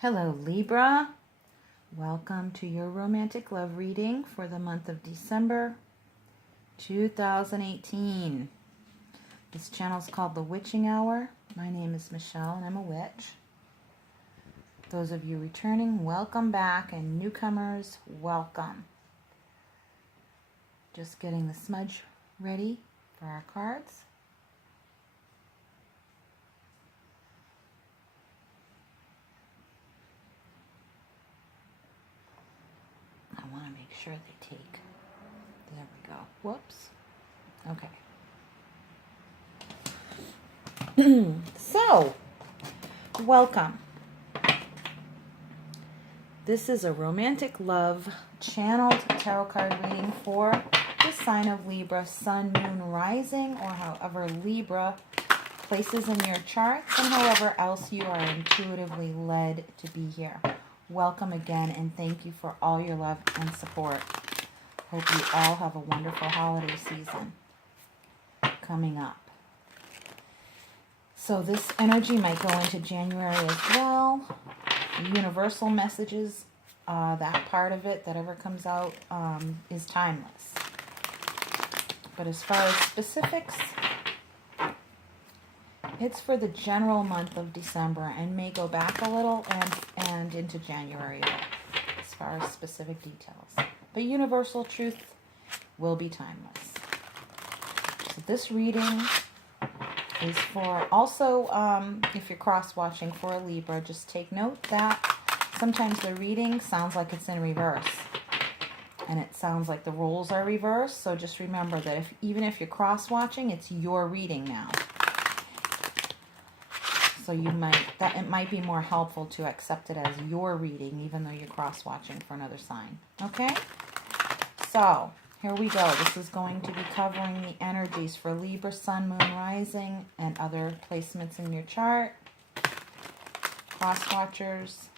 Hello, Libra. Welcome to your romantic love reading for the month of December 2018. This channel is called The Witching Hour. My name is Michelle and I'm a witch. Those of you returning, welcome back, and newcomers, welcome. Just getting the smudge ready for our cards. I want to make sure they take. There we go. Whoops. Okay. So, welcome. This is a romantic love channeled tarot card reading for the sign of Libra, Sun, Moon, Rising, or however Libra places in your charts and however else you are intuitively led to be here. Welcome again, and thank you for all your love and support. Hope you all have a wonderful holiday season coming up. So this energy might go into January as well. Universal messages, that part of it that ever comes out is timeless. But as far as specifics, it's for the general month of December and may go back a little and into January as far as specific details. But universal truth will be timeless. So this reading is for also, if you're cross-watching for a Libra, just take note that sometimes the reading sounds like it's in reverse. And it sounds like the roles are reversed. So just remember that even if you're cross-watching, it's your reading now. So it might be more helpful to accept it as your reading, even though you're cross-watching for another sign. Okay? So, here we go. This is going to be covering the energies for Libra, Sun, Moon, Rising, and other placements in your chart. Cross-watchers.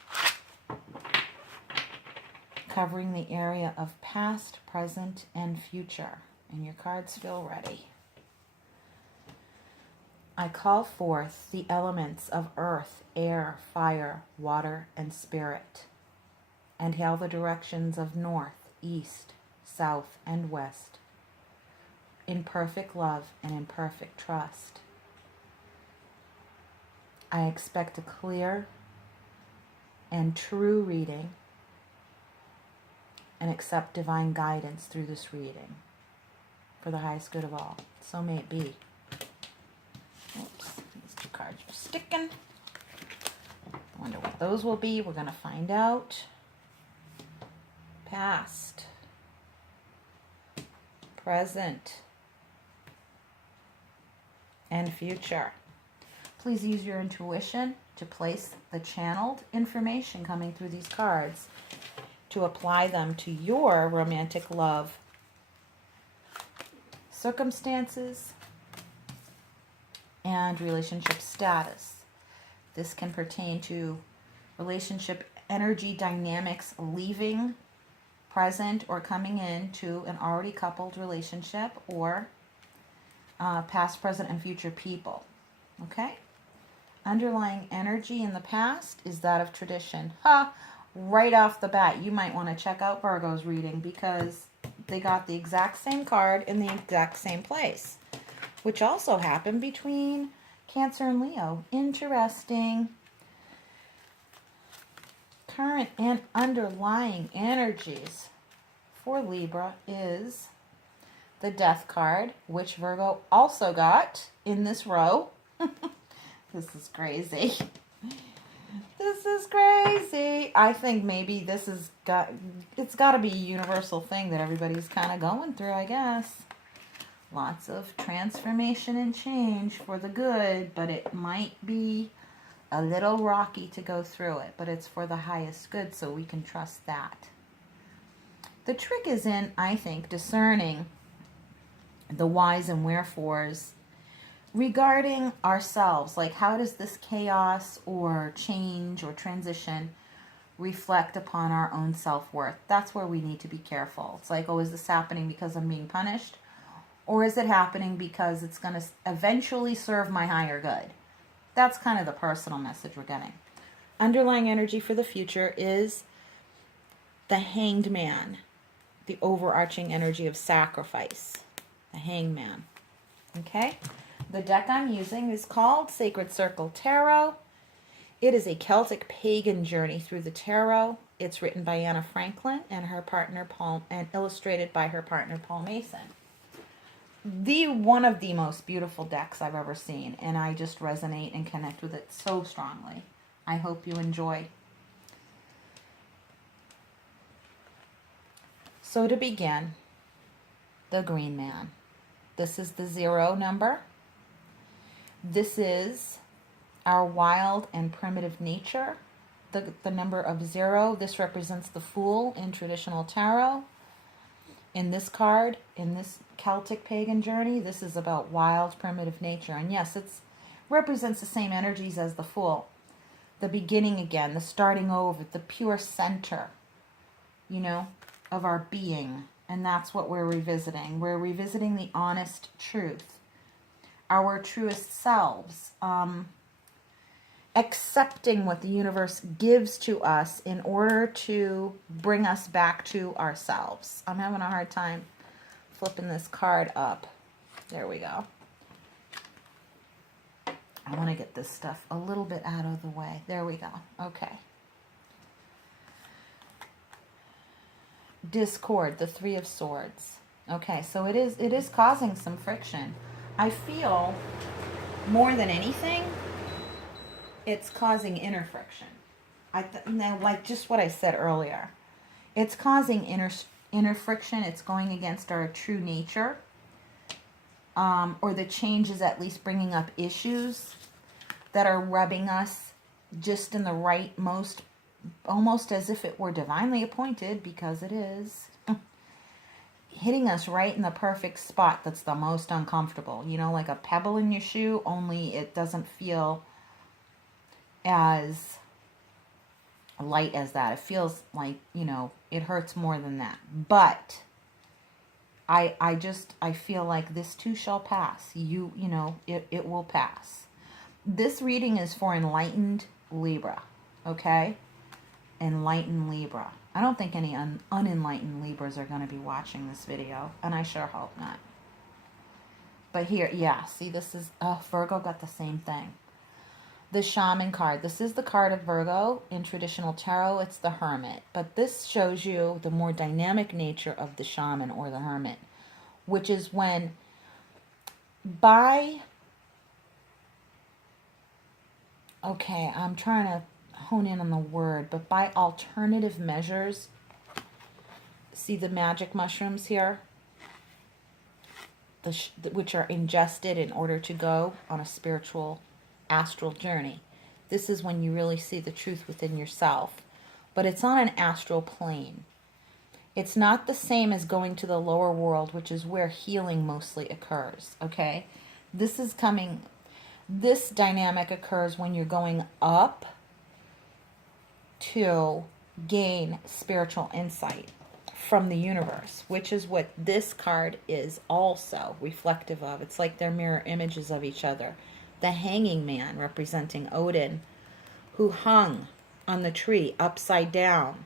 Covering the area of past, present, and future. And your cards feel ready. I call forth the elements of earth, air, fire, water, and spirit, and hail the directions of north, east, south, and west, in perfect love and in perfect trust. I expect a clear and true reading and accept divine guidance through this reading for the highest good of all. So may it be. Oops, these two cards are sticking. I wonder what those will be. We're going to find out. Past. Present. And future. Please use your intuition to place the channeled information coming through these cards to apply them to your romantic love circumstances and relationship status. This can pertain to relationship energy dynamics leaving, present, or coming into an already coupled relationship, or past, present, and future people. Okay? Underlying energy in the past is that of tradition. Right off the bat, you might want to check out Virgo's reading because they got the exact same card in the exact same place, which also happened between Cancer and Leo. Interesting. Current and underlying energies for Libra is the Death card, which Virgo also got in this row. This is crazy. This is crazy. I think maybe it's got to be a universal thing that everybody's kind of going through, I guess. Lots of transformation and change for the good, but it might be a little rocky to go through it, but it's for the highest good, so we can trust that. The trick is in, I think, discerning the whys and wherefores regarding ourselves. Like, how does this chaos or change or transition reflect upon our own self-worth? That's where we need to be careful. It's like, oh, is this happening because I'm being punished? Or is it happening because it's going to eventually serve my higher good? That's kind of the personal message we're getting. underlying energy for the future is the Hanged Man, the overarching energy of sacrifice, the Hangman. Okay? The deck I'm using is called Sacred Circle Tarot. It is a Celtic pagan journey through the tarot. It's written by Anna Franklin and her partner Paul, and illustrated by her partner Paul Mason. One of the most beautiful decks I've ever seen, and I just resonate and connect with it so strongly. I hope you enjoy. So to begin, the Green Man. This is the 0 number. This is our wild and primitive nature. The number of 0, this represents the Fool in traditional tarot. In this card, in this Celtic pagan journey, this is about wild, primitive nature. And yes, it represents the same energies as the Fool. The beginning again, the starting over, the pure center, of our being. And that's what we're revisiting. We're revisiting the honest truth, our truest selves, accepting what the universe gives to us in order to bring us back to ourselves. I'm having a hard time flipping this card up. There we go. I want to get this stuff a little bit out of the way. There we go. Okay. Discord, the 3 of Swords. Okay, so it is causing some friction. I feel more than anything, it's causing inner friction. Like just what I said earlier. It's causing inner friction. It's going against our true nature. Or the change is at least bringing up issues that are rubbing us just in the right almost as if it were divinely appointed, because it is. Hitting us right in the perfect spot that's the most uncomfortable. Like a pebble in your shoe, only it doesn't feel as light as that. It feels like, it hurts more than that. But I feel like this too shall pass. It will pass. This reading is for enlightened Libra, okay? Enlightened Libra. I don't think any unenlightened Libras are going to be watching this video, and I sure hope not. But here, yeah, see, this is, Virgo got the same thing. The Shaman card. This is the card of Virgo in traditional tarot. It's the Hermit. But this shows you the more dynamic nature of the Shaman or the Hermit, which is when I'm trying to hone in on the word, but by alternative measures, see the magic mushrooms here, which are ingested in order to go on a spiritual astral journey. This is when you really see the truth within yourself, but it's on an astral plane. It's not the same as going to the lower world, which is where healing mostly occurs, okay? This dynamic occurs when you're going up to gain spiritual insight from the universe, which is what this card is also reflective of. It's like they're mirror images of each other. The Hanging Man, representing Odin, who hung on the tree upside down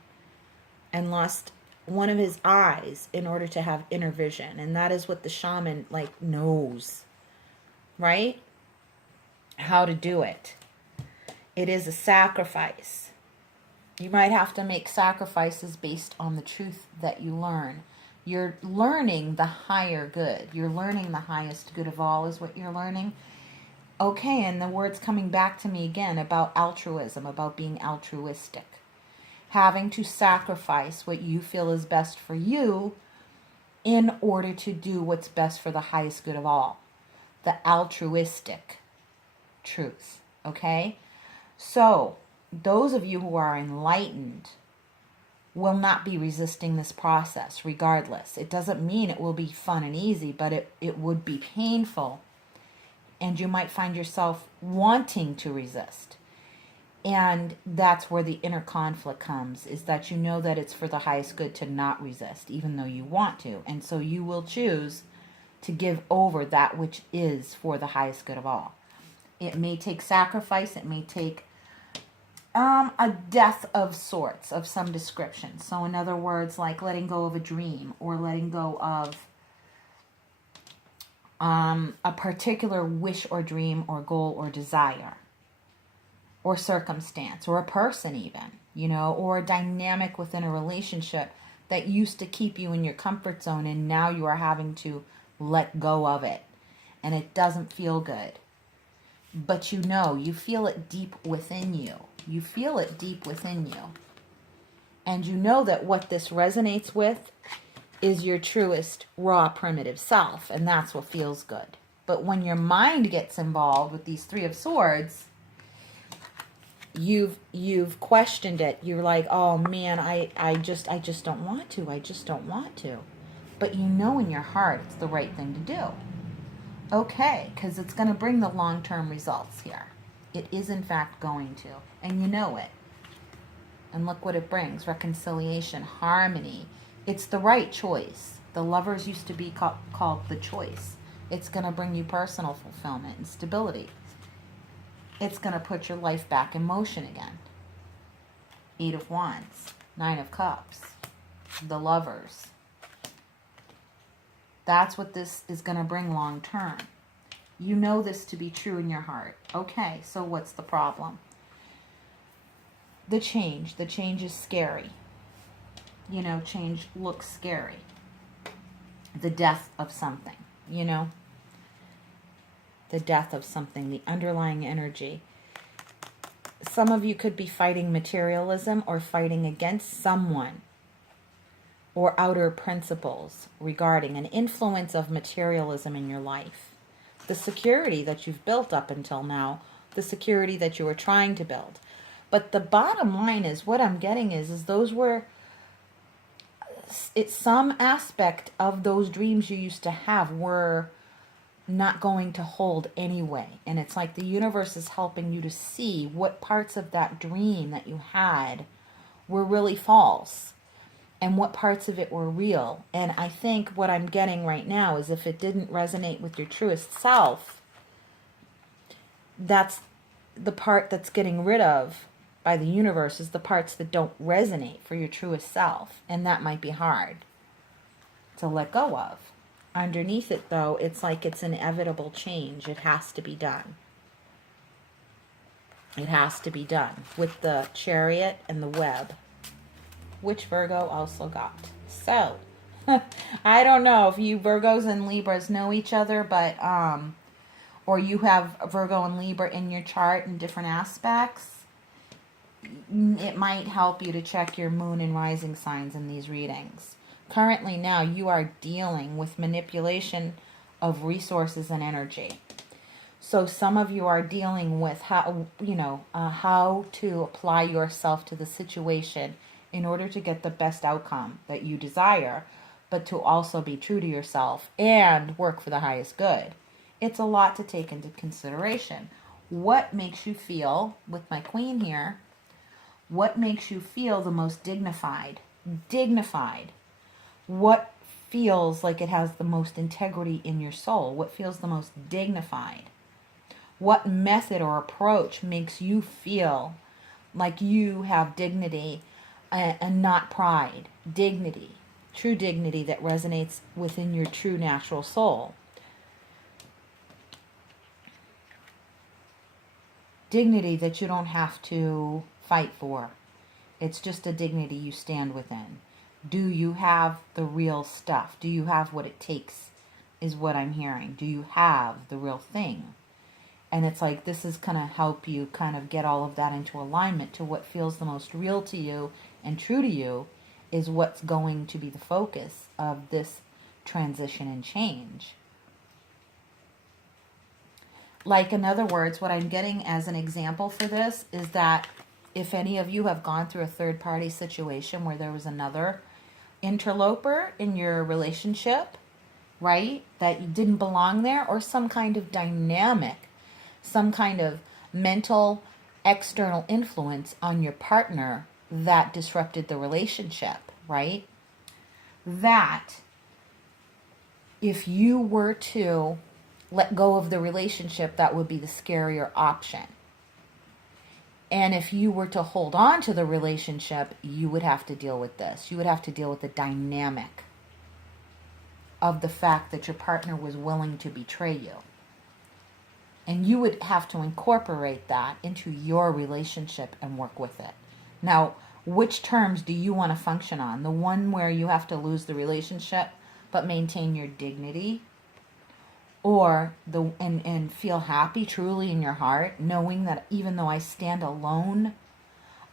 and lost one of his eyes in order to have inner vision. And that is what the shaman knows, right? How to do it. It is a sacrifice. You might have to make sacrifices based on the truth that you learn. You're learning the higher good. You're learning the highest good of all is what you're learning. Okay, and the word's coming back to me again about altruism, about being altruistic. Having to sacrifice what you feel is best for you in order to do what's best for the highest good of all. The altruistic truth, okay? So, those of you who are enlightened will not be resisting this process regardless. It doesn't mean it will be fun and easy, but it would be painful. And you might find yourself wanting to resist. And that's where the inner conflict comes, is that you know that it's for the highest good to not resist, even though you want to. And so you will choose to give over that which is for the highest good of all. It may take sacrifice. It may take A death of sorts, of some description. So in other words, like letting go of a dream, or letting go of a particular wish or dream or goal or desire or circumstance or a person even, you know, or a dynamic within a relationship that used to keep you in your comfort zone, and now you are having to let go of it, and it doesn't feel good. But you know, you feel it deep within you. You feel it deep within you. And you know that what this resonates with is your truest, raw, primitive self. And that's what feels good. But when your mind gets involved with these Three of Swords, you've questioned it. You're like, oh man, I just don't want to. I just don't want to. But you know in your heart it's the right thing to do. Okay, because it's going to bring the long-term results here. It is in fact going to. And you know it. And look what it brings. Reconciliation, harmony. It's the right choice. The Lovers used to be called the choice. It's going to bring you personal fulfillment and stability. It's going to put your life back in motion again. 8 of Wands, 9 of Cups, the Lovers. That's what this is going to bring long term. You know this to be true in your heart. Okay, so what's the problem? The change. The change is scary. You know, change looks scary. The death of something, you know. The death of something, the underlying energy. Some of you could be fighting materialism or fighting against someone or outer principles regarding an influence of materialism in your life. The security that you've built up until now, the security that you were trying to build. But the bottom line is, what I'm getting is those were, it's some aspect of those dreams you used to have were not going to hold anyway. And it's like the universe is helping you to see what parts of that dream that you had were really false and what parts of it were real. And I think what I'm getting right now is if it didn't resonate with your truest self, that's the part that's getting rid of by the universe, is the parts that don't resonate for your truest self. And that might be hard to let go of. Underneath it, though, it's like it's inevitable change. It has to be done. It has to be done with the Chariot and the Web, which Virgo also got. So, I don't know if you Virgos and Libras know each other, but, or you have Virgo and Libra in your chart in different aspects. It might help you to check your moon and rising signs in these readings. Currently now you are dealing with manipulation of resources and energy. So some of you are dealing with how, how to apply yourself to the situation in order to get the best outcome that you desire, but to also be true to yourself and work for the highest good. It's a lot to take into consideration. What makes you feel, with my Queen here, what makes you feel the most dignified? Dignified. What feels like it has the most integrity in your soul? What feels the most dignified? What method or approach makes you feel like you have dignity and not pride? Dignity. True dignity that resonates within your true natural soul. Dignity that you don't have to fight for. It's just a dignity you stand within. Do you have the real stuff? Do you have what it takes, is what I'm hearing. Do you have the real thing? And it's like this is going to help you kind of get all of that into alignment to what feels the most real to you and true to you is what's going to be the focus of this transition and change. Like, in other words, what I'm getting as an example for this is that if any of you have gone through a third-party situation where there was another interloper in your relationship, right, that you didn't belong there, or some kind of dynamic, some kind of mental external influence on your partner that disrupted the relationship, right, that if you were to let go of the relationship, that would be the scarier option. And if you were to hold on to the relationship, you would have to deal with this. You would have to deal with the dynamic of the fact that your partner was willing to betray you. And you would have to incorporate that into your relationship and work with it. Now, which terms do you want to function on? The one where you have to lose the relationship but maintain your dignity? Or and feel happy truly in your heart, knowing that even though I stand alone,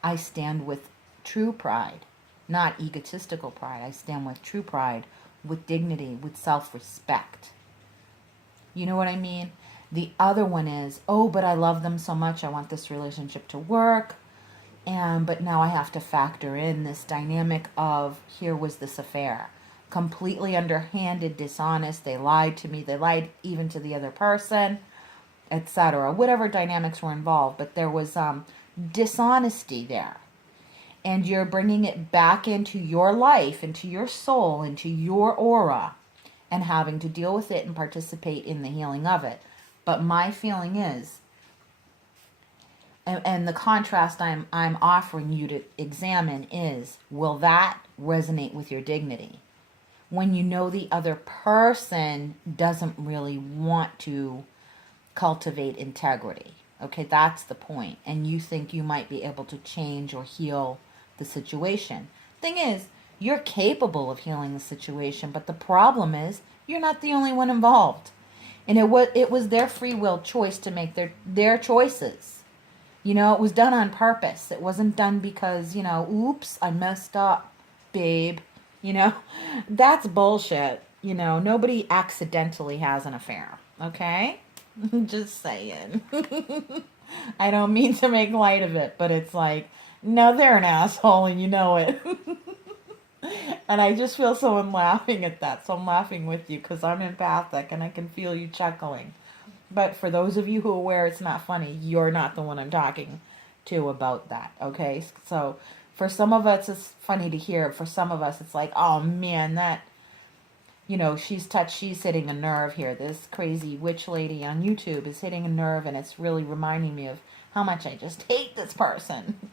I stand with true pride, not egotistical pride. I stand with true pride, with dignity, with self-respect. You know what I mean? The other one is, oh, but I love them so much, I want this relationship to work. But now I have to factor in this dynamic of, here was this affair. Completely underhanded, dishonest, they lied to me, they lied even to the other person, etc. Whatever dynamics were involved, but there was dishonesty there. And you're bringing it back into your life, into your soul, into your aura, and having to deal with it and participate in the healing of it. But my feeling is, and the contrast I'm offering you to examine is, will that resonate with your dignity? When you know the other person doesn't really want to cultivate integrity. Okay, that's the point. And you think you might be able to change or heal the situation. Thing is, you're capable of healing the situation, but the problem is you're not the only one involved. And it was their free will choice to make their choices. You know, it was done on purpose. It wasn't done because, you know, oops, I messed up, babe. You know, that's bullshit. You know, nobody accidentally has an affair. Okay? Just saying. I don't mean to make light of it, but it's like, no, they're an asshole and you know it. And I just feel so I'm laughing at that. So I'm laughing with you because I'm empathic and I can feel you chuckling. But for those of you who are aware it's not funny, you're not the one I'm talking to about that. Okay? So for some of us, it's funny to hear. For some of us, it's like, oh man, that, you know, she's hitting a nerve here. This crazy witch lady on YouTube is hitting a nerve, and it's really reminding me of how much I just hate this person.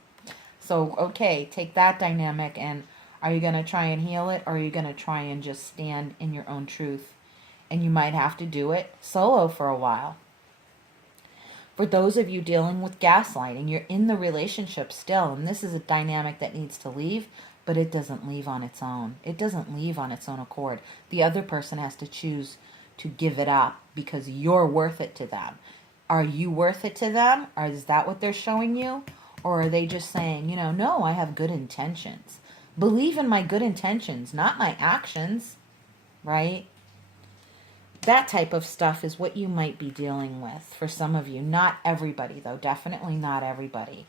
So, okay, take that dynamic, and are you going to try and heal it, or are you going to try and just stand in your own truth? And you might have to do it solo for a while. For those of you dealing with gaslighting, you're in the relationship still, and this is a dynamic that needs to leave, but it doesn't leave on its own. It doesn't leave on its own accord. The other person has to choose to give it up because you're worth it to them. Are you worth it to them? Or is that what they're showing you? Or are they just saying, you know, no, I have good intentions. Believe in my good intentions, not my actions, right? That type of stuff is what you might be dealing with for some of you. Not everybody, though. Definitely not everybody.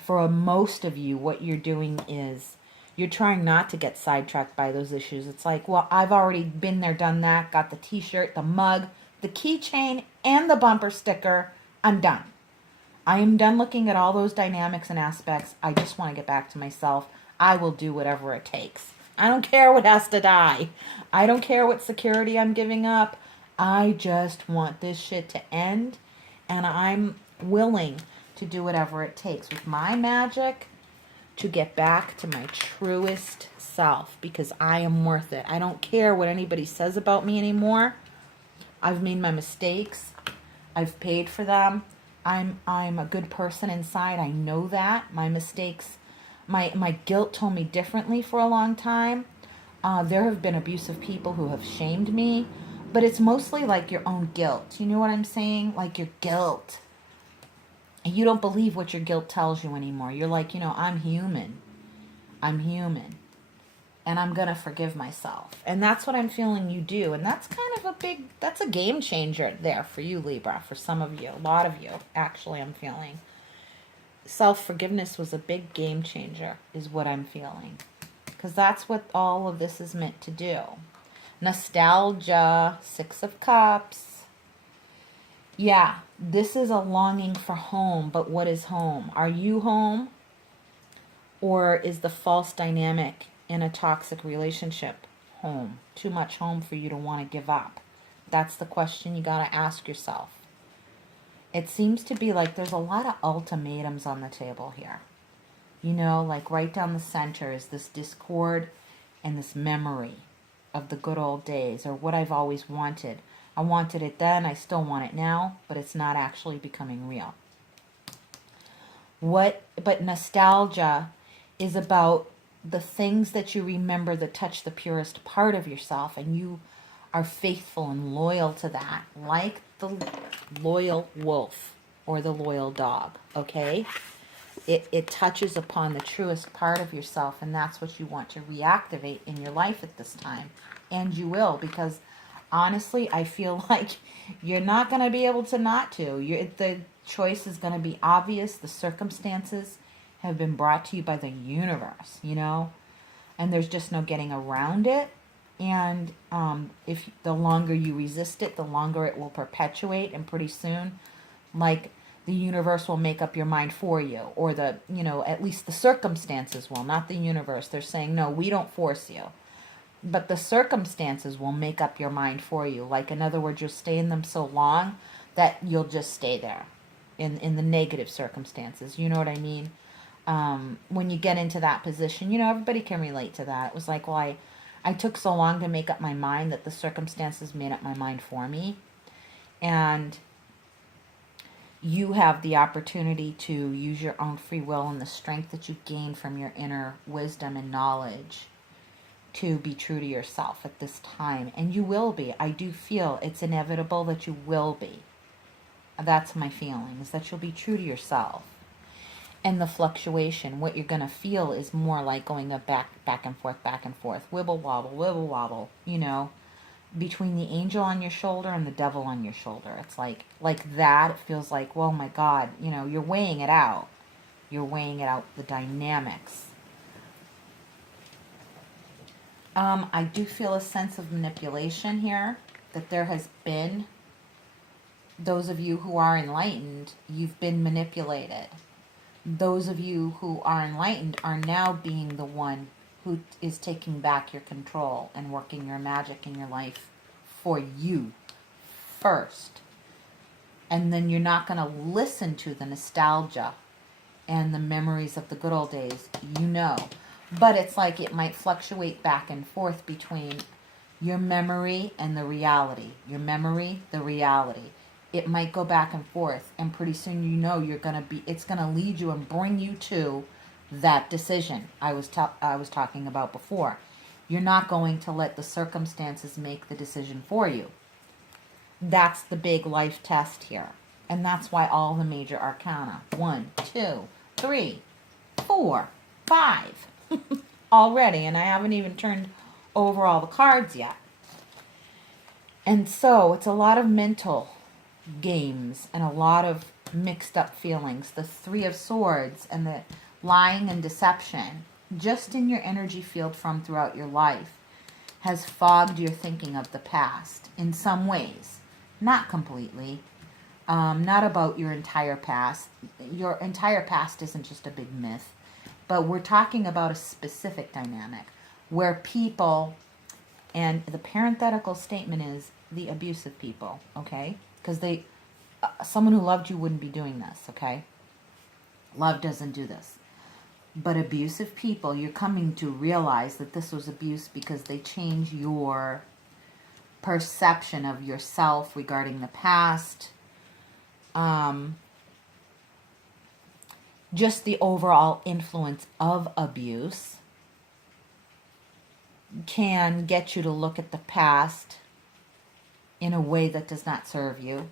For most of you, what you're doing is you're trying not to get sidetracked by those issues. It's like, well, I've already been there, done that, got the t-shirt, the mug, the keychain, and the bumper sticker. I'm done. I am done looking at all those dynamics and aspects. I just want to get back to myself. I will do whatever it takes. I don't care what has to die. I don't care what security I'm giving up. I just want this shit to end. And I'm willing to do whatever it takes with my magic to get back to my truest self because I am worth it. I don't care what anybody says about me anymore. I've made my mistakes. I've paid for them. I'm a good person inside. I know that. My mistakes, my guilt told me differently for a long time. There have been abusive people who have shamed me, but it's mostly like your own guilt. You know what I'm saying? Like your guilt. You don't believe what your guilt tells you anymore. You're like, you know, I'm human. I'm human. And I'm going to forgive myself. And that's what I'm feeling you do. And that's kind of that's a game changer there for you, Libra, for some of you. A lot of you, actually, I'm feeling. Self-forgiveness was a big game changer, is what I'm feeling. Because that's what all of this is meant to do. Nostalgia, Six of Cups. Yeah, this is a longing for home, but what is home? Are you home? Or is the false dynamic in a toxic relationship home? Too much home for you to want to give up? That's the question you got to ask yourself. It seems to be like there's a lot of ultimatums on the table here. You know, like right down the center is this discord and this memory of the good old days, or what I've always wanted. I wanted it then, I still want it now, but it's not actually becoming real. But nostalgia is about the things that you remember that touch the purest part of yourself, and you are faithful and loyal to that, like the loyal wolf or the loyal dog, okay? It touches upon the truest part of yourself, and that's what you want to reactivate in your life at this time. And you will, because honestly, I feel like you're not going to be able to not to. The choice is going to be obvious. The circumstances have been brought to you by the universe, you know, and there's just no getting around it. And if the longer you resist it, the longer it will perpetuate, and pretty soon, like, the universe will make up your mind for you, or at least the circumstances will, not the universe. They're saying, no, we don't force you. But the circumstances will make up your mind for you. Like, in other words, you'll stay in them so long that you'll just stay there in the negative circumstances. You know what I mean? When you get into that position, everybody can relate to that. It was like, well, I took so long to make up my mind that the circumstances made up my mind for me. And you have the opportunity to use your own free will and the strength that you gain from your inner wisdom and knowledge to be true to yourself at this time. And you will be. I do feel it's inevitable that you will be. That's my feeling, is that you'll be true to yourself. And the fluctuation, what you're going to feel is more like going back and forth, wibble wobble, between the angel on your shoulder and the devil on your shoulder. It's like that. It feels like, well, my God, you're weighing it out. You're weighing it out, the dynamics. I do feel a sense of manipulation here, that there has been, those of you who are enlightened, you've been manipulated. Those of you who are enlightened are now being the one who is taking back your control and working your magic in your life for you first. And then you're not going to listen to the nostalgia and the memories of the good old days, But it's like it might fluctuate back and forth between your memory and the reality. Your memory, the reality. It might go back and forth, and pretty soon it's going to lead you and bring you to that decision I was talking about before. You're not going to let the circumstances make the decision for you. That's the big life test here. And that's why all the major arcana, 1, 2, 3, 4, 5, already, and I haven't even turned over all the cards yet. And so it's a lot of mental games and a lot of mixed up feelings. The 3 of Swords and the lying and deception, just in your energy field from throughout your life, has fogged your thinking of the past in some ways. Not completely. Not about your entire past. Your entire past isn't just a big myth. But we're talking about a specific dynamic where people, and the parenthetical statement is the abusive people, okay? Because someone who loved you wouldn't be doing this, okay? Love doesn't do this. But abusive people, you're coming to realize that this was abuse because they change your perception of yourself regarding the past. Just the overall influence of abuse can get you to look at the past in a way that does not serve you.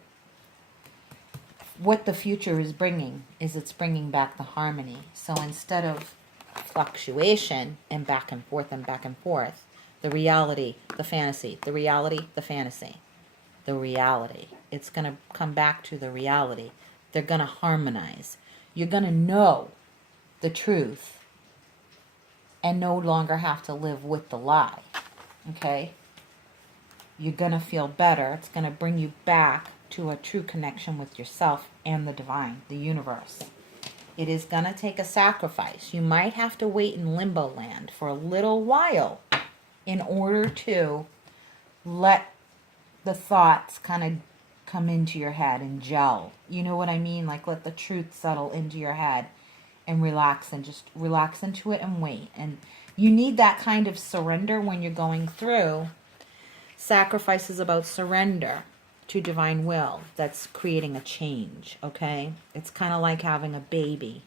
What the future is bringing is it's bringing back the harmony. So instead of fluctuation and back and forth, the reality, the fantasy, the reality, the fantasy, the reality. It's going to come back to the reality. They're going to harmonize. You're going to know the truth and no longer have to live with the lie. Okay? You're going to feel better. It's going to bring you back to a true connection with yourself and the divine, the universe. It is going to take a sacrifice. You might have to wait in limbo land for a little while in order to let the thoughts kind of come into your head and gel. You know what I mean? Like, let the truth settle into your head and relax, and just relax into it and wait. And you need that kind of surrender when you're going through. Sacrifice is about surrender to divine will. That's creating a change, okay? It's kind of like having a baby.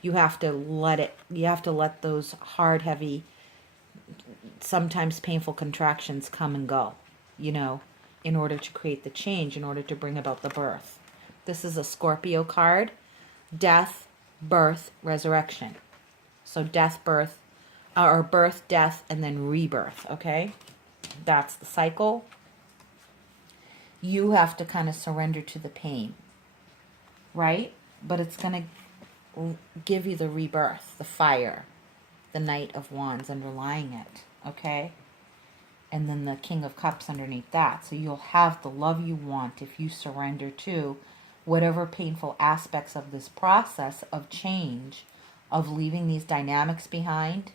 You have to let those hard, heavy, sometimes painful contractions come and go, you know, in order to create the change, in order to bring about the birth. This is a Scorpio card. Death, birth, resurrection. So death, birth, or birth, death, and then rebirth, okay? That's the cycle. You have to kind of surrender to the pain, right? But it's going to give you the rebirth, the fire, the Knight of Wands underlying it, okay? And then the King of Cups underneath that. So you'll have the love you want if you surrender to whatever painful aspects of this process of change, of leaving these dynamics behind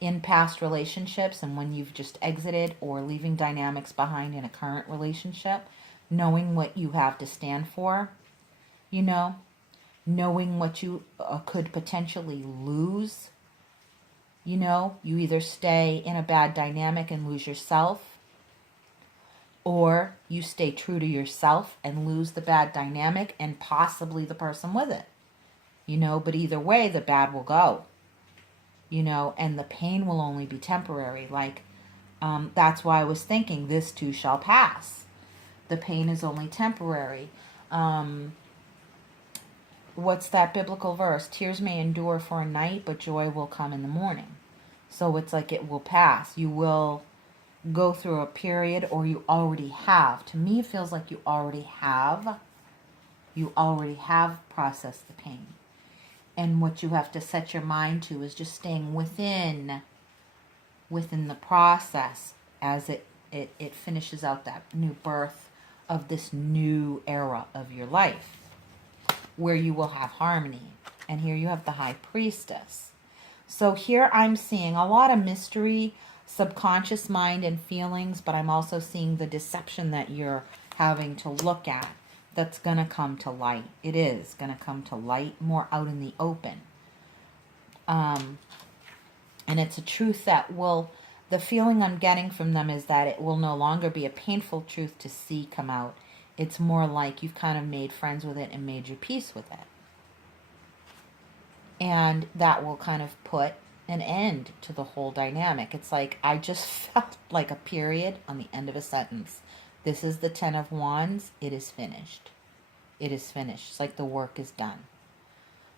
in past relationships, and when you've just exited, or leaving dynamics behind in a current relationship, knowing what you have to stand for, you know, knowing what you could potentially lose. You know, you either stay in a bad dynamic and lose yourself, or you stay true to yourself and lose the bad dynamic and possibly the person with it. You know, but either way, the bad will go. You know, and the pain will only be temporary. Like, that's why I was thinking, this too shall pass. The pain is only temporary. What's that biblical verse? Tears may endure for a night, but joy will come in the morning. So it's like it will pass. You will go through a period, or you already have. To me, it feels like you already have. You already have processed the pain. And what you have to set your mind to is just staying within the process as it finishes out that new birth of this new era of your life, where you will have harmony. And here you have the High Priestess. So here I'm seeing a lot of mystery, subconscious mind and feelings, but I'm also seeing the deception that you're having to look at. That's going to come to light. It is going to come to light more out in the open. And it's a truth that will, the feeling I'm getting from them is that it will no longer be a painful truth to see come out. It's more like you've kind of made friends with it and made your peace with it. And that will kind of put an end to the whole dynamic. It's like, I just felt like a period on the end of a sentence. This is the Ten of Wands. It is finished. It is finished. It's like the work is done.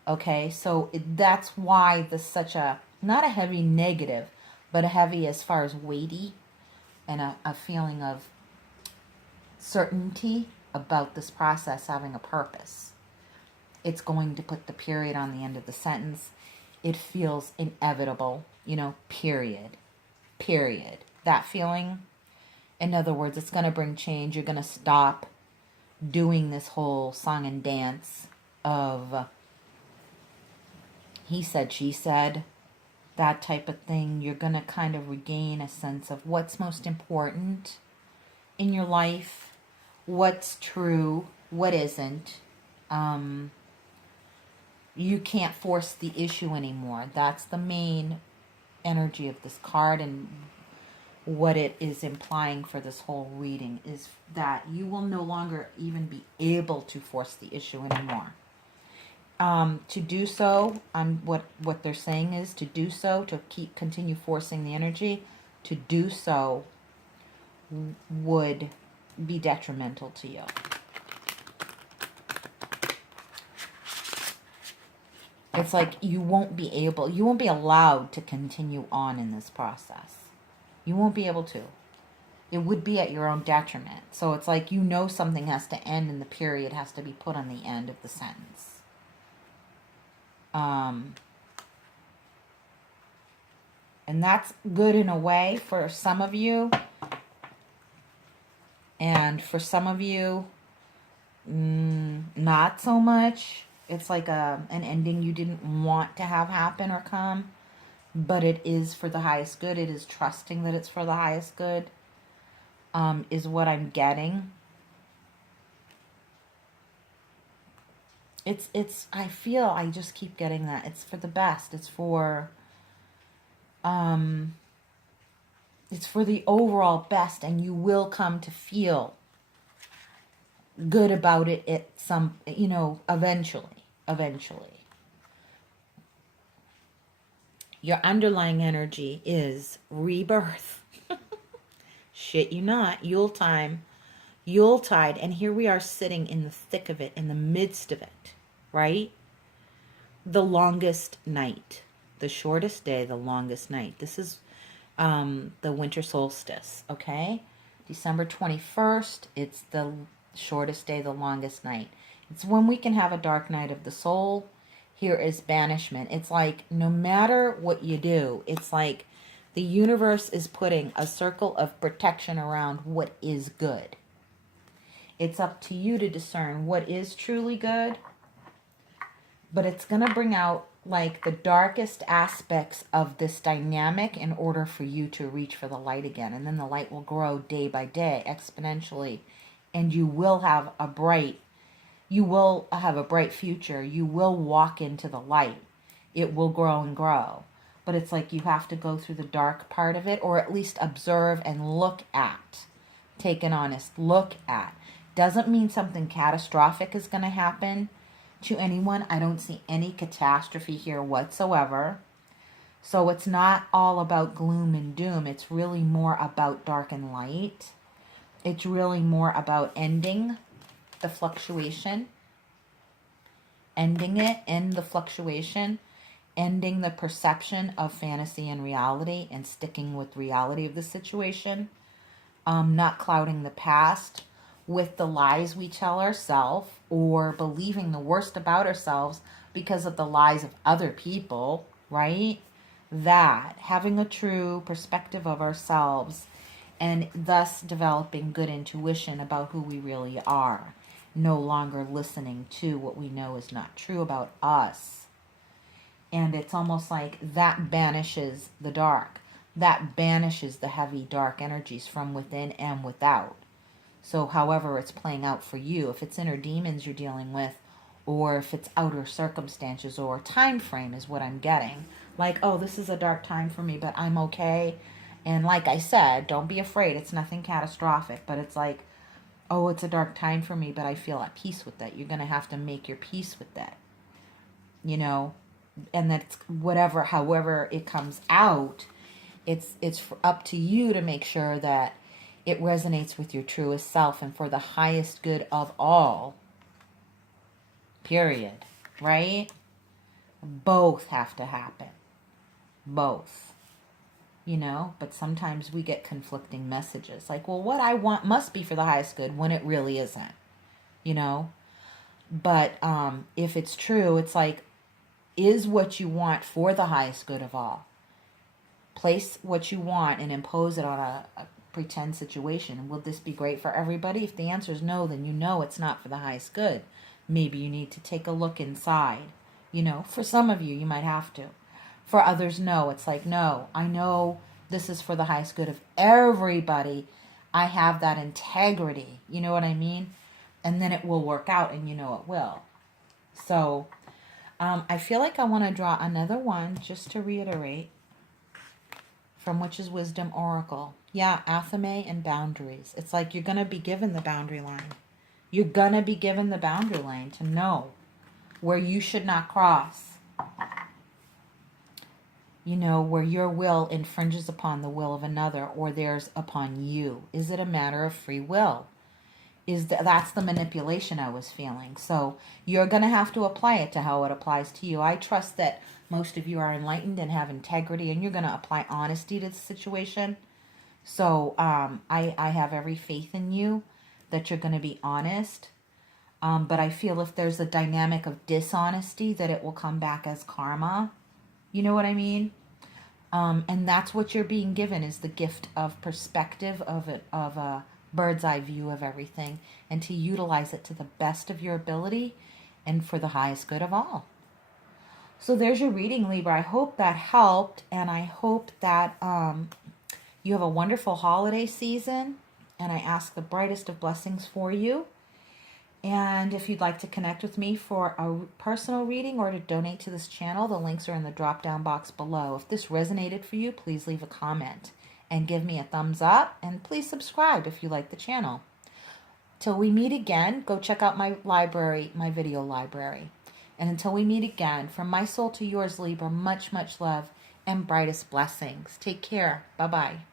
Okay, so that's why there's such a, not a heavy negative, but a heavy as far as weighty, and a feeling of certainty about this process having a purpose. It's going to put the period on the end of the sentence. It feels inevitable, you know, period. Period. That feeling, in other words, it's going to bring change. You're going to stop doing this whole song and dance of he said, she said, that type of thing. You're going to kind of regain a sense of what's most important in your life, what's true, what isn't. You can't force the issue anymore. That's the main energy of this card, and what it is implying for this whole reading is that you will no longer even be able to force the issue anymore. To do so, what they're saying is to do so, to continue forcing the energy, to do so would be detrimental to you. It's like you won't be allowed to continue on in this process. You won't be able to. It would be at your own detriment. So it's like, you know, something has to end and the period has to be put on the end of the sentence. And that's good in a way for some of you. And for some of you, not so much. It's like an ending you didn't want to have happen or come. But it is for the highest good. It is trusting that it's for the highest good, is what I'm getting. I feel I just keep getting that. It's for the best. Um, it's for the overall best, and you will come to feel good about it at some, eventually. Your underlying energy is rebirth. Shit you not, Yuletide, and here we are sitting in the thick of it, in the midst of it, right? The longest night, the shortest day, the longest night. This is the winter solstice, okay? December 21st, it's the shortest day, the longest night. It's when we can have a dark night of the soul. Here is banishment. It's like no matter what you do, it's like the universe is putting a circle of protection around what is good. It's up to you to discern what is truly good, but it's going to bring out like the darkest aspects of this dynamic in order for you to reach for the light again. And then the light will grow day by day exponentially, and you will have a bright future. You will walk into the light. It will grow and grow. But it's like you have to go through the dark part of it, or at least observe and look at. Take an honest look at. Doesn't mean something catastrophic is going to happen to anyone. I don't see any catastrophe here whatsoever. So it's not all about gloom and doom. It's really more about dark and light. It's really more about ending the fluctuation. Ending the fluctuation. Ending the perception of fantasy and reality and sticking with reality of the situation. Not clouding the past with the lies we tell ourselves, or believing the worst about ourselves because of the lies of other people, right? That, having a true perspective of ourselves, and thus developing good intuition about who we really are. No longer listening to what we know is not true about us. And it's almost like that banishes the dark. That banishes the heavy dark energies from within and without. So however it's playing out for you, if it's inner demons you're dealing with, or if it's outer circumstances or time frame is what I'm getting. Like, oh, this is a dark time for me, but I'm okay. And like I said, don't be afraid. It's nothing catastrophic, but it's like, oh, it's a dark time for me, but I feel at peace with that. You're going to have to make your peace with that, and that's however it comes out, it's up to you to make sure that it resonates with your truest self and for the highest good of all, period, right? Both have to happen. Both. But sometimes we get conflicting messages. Like, well, what I want must be for the highest good when it really isn't. But if it's true, it's like, is what you want for the highest good of all. Place what you want and impose it on a pretend situation. Will this be great for everybody? If the answer is no, then it's not for the highest good. Maybe you need to take a look inside. For some of you, you might have to. For others, no. It's like, no, I know this is for the highest good of everybody. I have that integrity. You know what I mean? And then it will work out, and it will. So I feel like I want to draw another one just to reiterate from Witch's Wisdom Oracle. Yeah, athame and boundaries. It's like you're going to be given the boundary line. You're going to be given the boundary line to know where you should not cross. Where your will infringes upon the will of another, or theirs upon you. Is it a matter of free will? That's the manipulation I was feeling. So you're going to have to apply it to how it applies to you. I trust that most of you are enlightened and have integrity, and you're going to apply honesty to the situation. So I have every faith in you that you're going to be honest. But I feel if there's a dynamic of dishonesty, that it will come back as karma. You know what I mean? And that's what you're being given, is the gift of perspective, of a bird's eye view of everything, and to utilize it to the best of your ability and for the highest good of all. So there's your reading, Libra. I hope that helped, and I hope that you have a wonderful holiday season, and I ask the brightest of blessings for you. And if you'd like to connect with me for a personal reading or to donate to this channel, the links are in the drop-down box below. If this resonated for you, please leave a comment and give me a thumbs up. And please subscribe if you like the channel. Till we meet again, go check out my library, my video library. And until we meet again, from my soul to yours, Libra, much, much love and brightest blessings. Take care. Bye-bye.